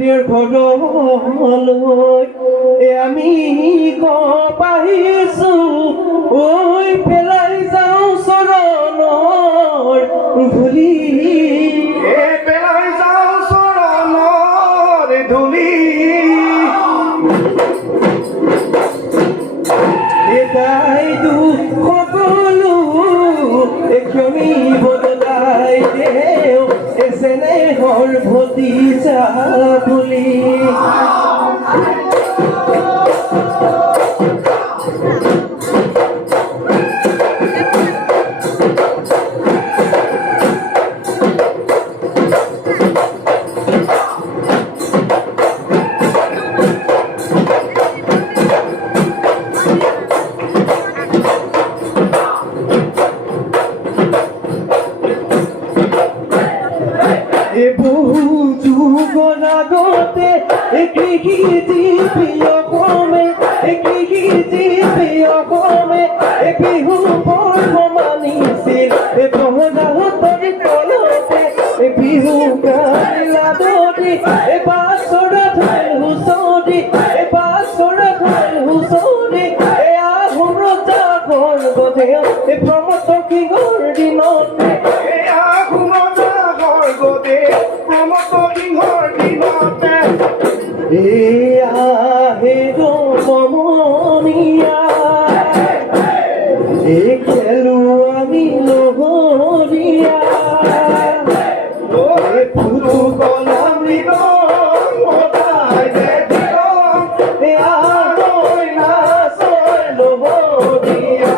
দেৰ ঘৰলৈ আমি পাইছো ঐ পেলাই যাওঁ চৰণৰ ধূলি পেলাই যাওঁ চৰণৰ ধূলি তাই সকলো ক্ষমি বদলাই দেও চেনেহৰ ভতিজা বুলি বহু যুগৰ আগতে কৃষিজী প্ৰিয়ক্ৰমে বিহু পৰ্ব মানিছিল প্ৰজাহঁতৰ তলতে বিহু গালা দৰি বাছৰা ঠাই হুঁচৰি আহোম ৰজা গৰ্বতে প্ৰমত কিহৰ দিনতে সমনীয়া খেলো আমি লগৰীয়া ফুলো কলাম লগৰীয়া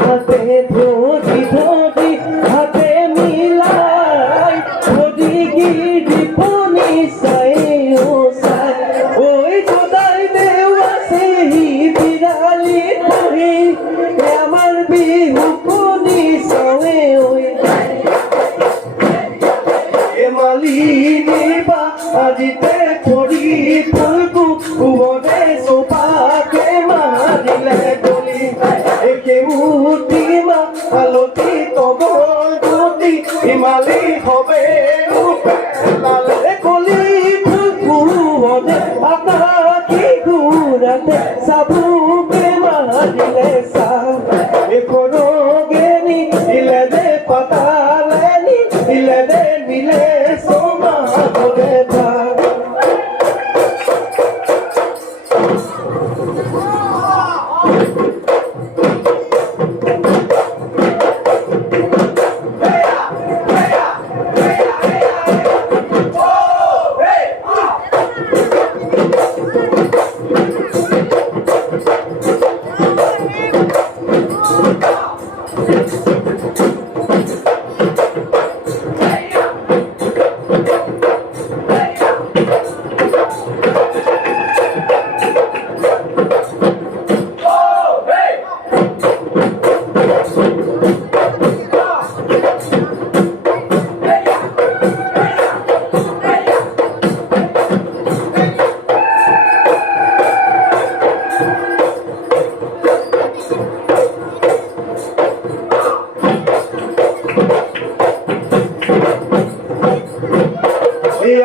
হাতে ধৰি হাতে মিলাই ধৰি গিৰি পনি চাই আমার বিহু কোনি সবে মালিনী বা আজিতে ছড়ি ফুলকু উবনে সোপাকে মারিলে গলি একে উঠি মা আলোটি তব দুটি হিমালি হবে লালে কলি ফুলকু উবনে আকাশি ঘুরাতে সাবুকে মারিলে সা এখনো গেনি ইলে দে পাতালেনি ইলে দে মিলে সোমা বলে ভা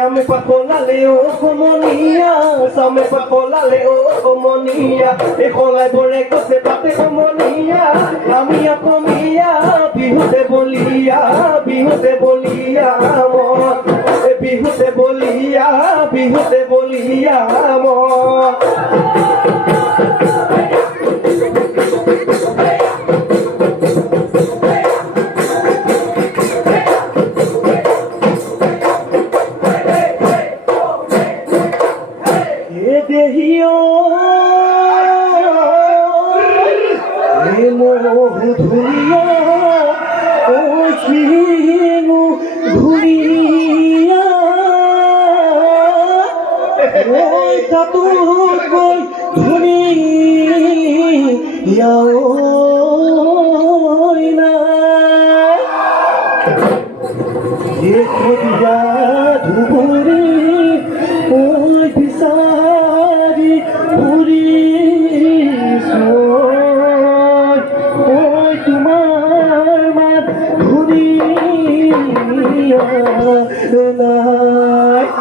me pacolale o comunía, me pacolale o comunía, con la boleco se bate comunía, la mía comía, bihu de bolía, amor, bihu de bolía, amor. Dhulia ও চিনু ধুলিয়া ওই কাতুর কই ধুলিয়া ওই না দেখো দিয়া ধুবুরি ওই বিচারি পুরি Tonight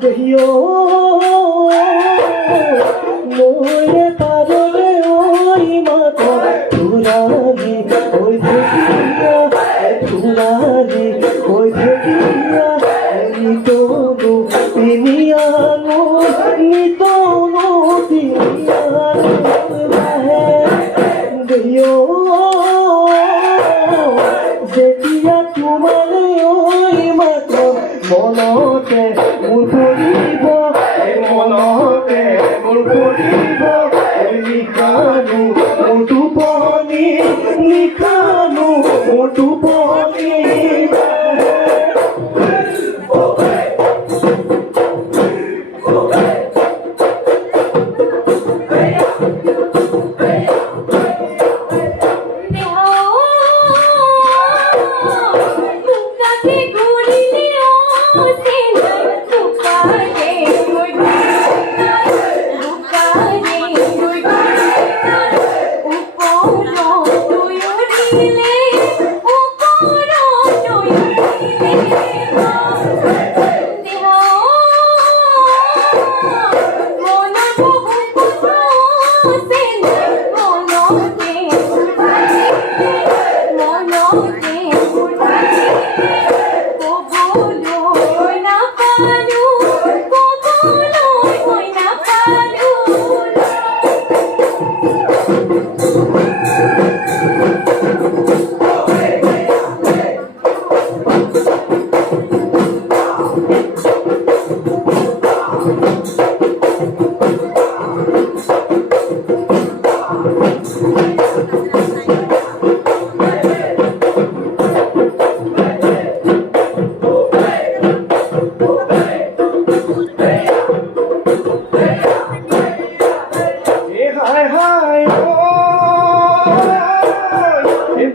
দেহিও মোরে পারলে ওই মাথা ধুরালি ওই দেখিয়া ধুরালি ওই দেখিয়া নিতনু তিনিয়ানো নিতনু তিনিয়ানো দেহিও যেতিয়া তোমারে ওই মাথা মনতে মোৰ পৰিব মনতে মোৰ পৰিব লিখানো মোৰ টোপনি লিখানো মোৰ টোপনি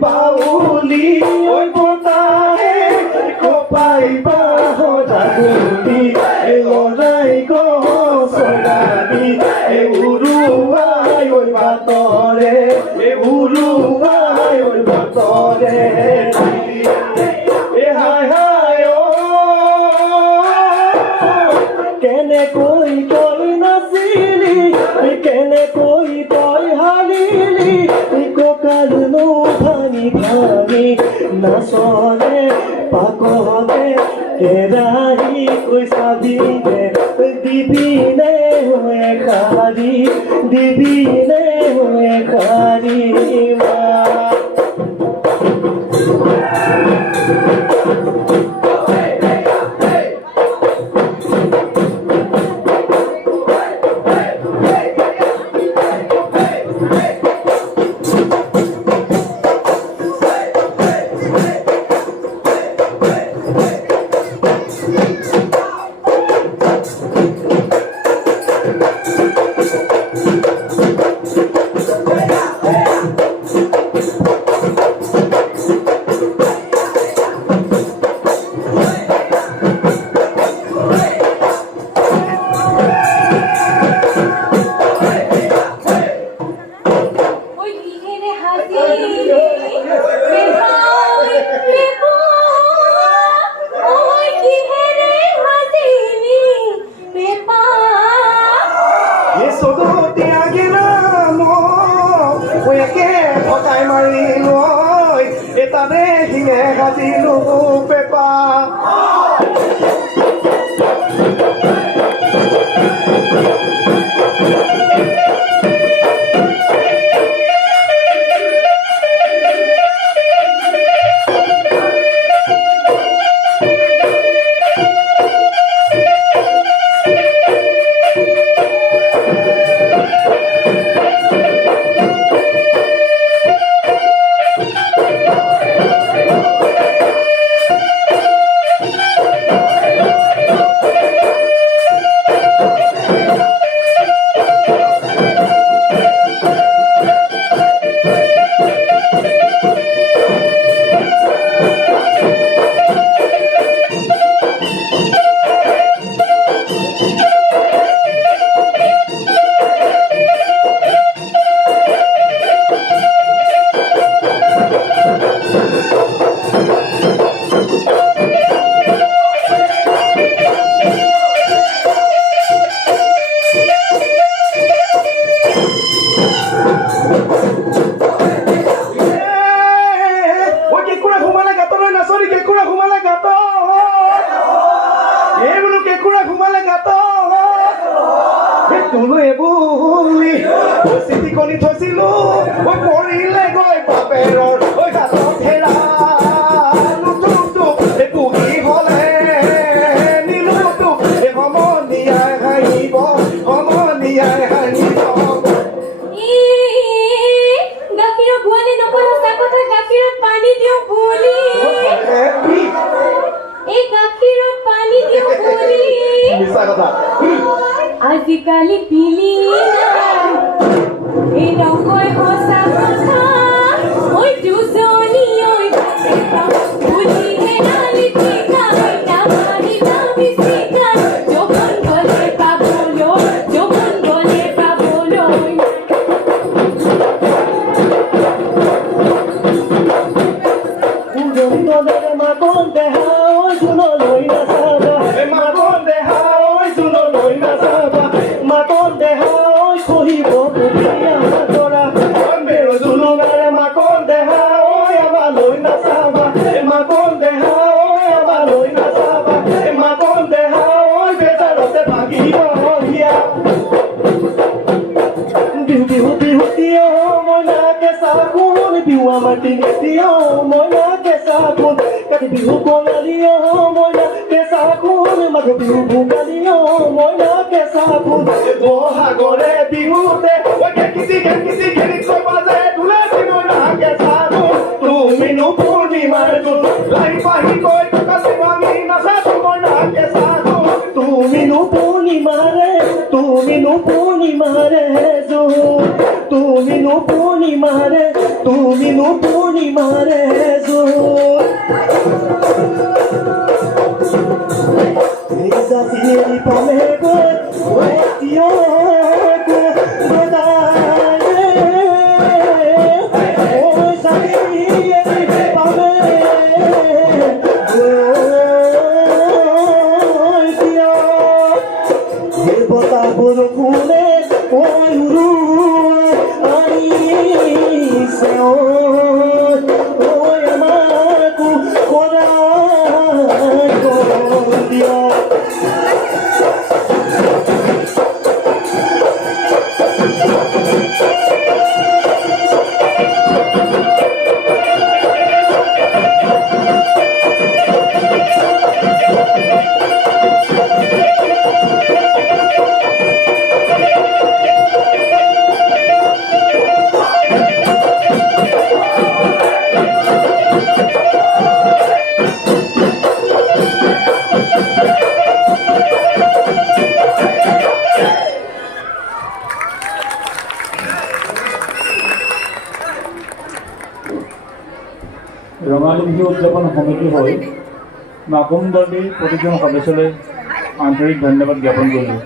বাউলি ওই বোতাহে কোপাই বাহো জাগুলি লৰাই গছৰাবি উৰুৱাই ওই বাটৰে উৰুৱাই ওই বাটৰে হাই হাই কেনেকৈ তই নাচিলি কেনেকৈ তই হালিলি কঁকালনো ভাঙি ভাঙি নাচনে পাকতে কেৰাহী কৈ চাবিনে দিবিনে হৈ খাৰি দিবিনে হৈ খাৰি মা Esta vez y me dejaste no pepa. চিঠি কণি থৈছিলো পৰিলে গৈ বাপেৰৰ হাতত হেৰা পুহি হলে নিলোতো সমনীয়াই হাঁহিব সমনীয়াই হাঁহিব গাখীৰৰ গোৱালি নকৰা সঁচা কথা গাখীৰত পানী দিওঁ বুলি এই গাখীৰত পানী দিওঁ বুলি মিছা কথা আজিকালি পিলি এই নকয় সঁচা কথা ঐ দুজনী ঐ বুলি হেৰালি ঠিকা নামানি নামি চিকা যৌৱন গলে পাবলৈ যৌৱন গলে পাবলৈ উদন্তৰে মাতন দেহা ঐ জোনলৈ নাচাবা মাতন দেহা ঐ জোনলৈ নাচাবা মাতন দেহা ঐ খহিব পুঠিয়া মাতৰা বেৰ জোনোগাৰে মাতন দেহা ঐ আমালৈ নাচাবা মাতন দেহা ঐ আমালৈ নাচাবা মাতন দেহা ঐ বেজাৰতে ভাগিব হিয়া বিহু বিহু বিহুতীয় মইনাকে চাবোন বিহু আমাৰ তিনিতীয় মইনাকে চাবোন কাতি বিহু কঙালীয় মইনাকে চাবোন মাঘ বিহু ভোগালীয় মইনাকে চাবোন বহাগৰে বিহুতে ঘেকিচি ঘেকিচি ঘেনিকৈ বাজে তুলসী মইনাকে চাবোন তুমিনো পূৰ্ণিমাৰ জোন লাহি পাহি কৈ থকা শিৱানী নাচাতো মইনাকে চাবোন তুমিনো পূৰ্ণিমাৰে জোন তুমিনো পূৰ্ণিমাৰে জোন জাতিয়েৰি পালে গৈ বতাহ বৰষুণে আনিছে আমাকো কৰা দিয় ৰঙালী বিহু উদযাপন সমিতি হৈ মাকুমদলটিৰ প্ৰতিজন সদস্যলৈ আন্তৰিক ধন্যবাদ জ্ঞাপন কৰিলোঁ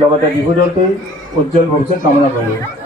লগতে বিহু দলটিৰ উজ্জ্বল ভৱিষ্যত কামনা কৰিলোঁ।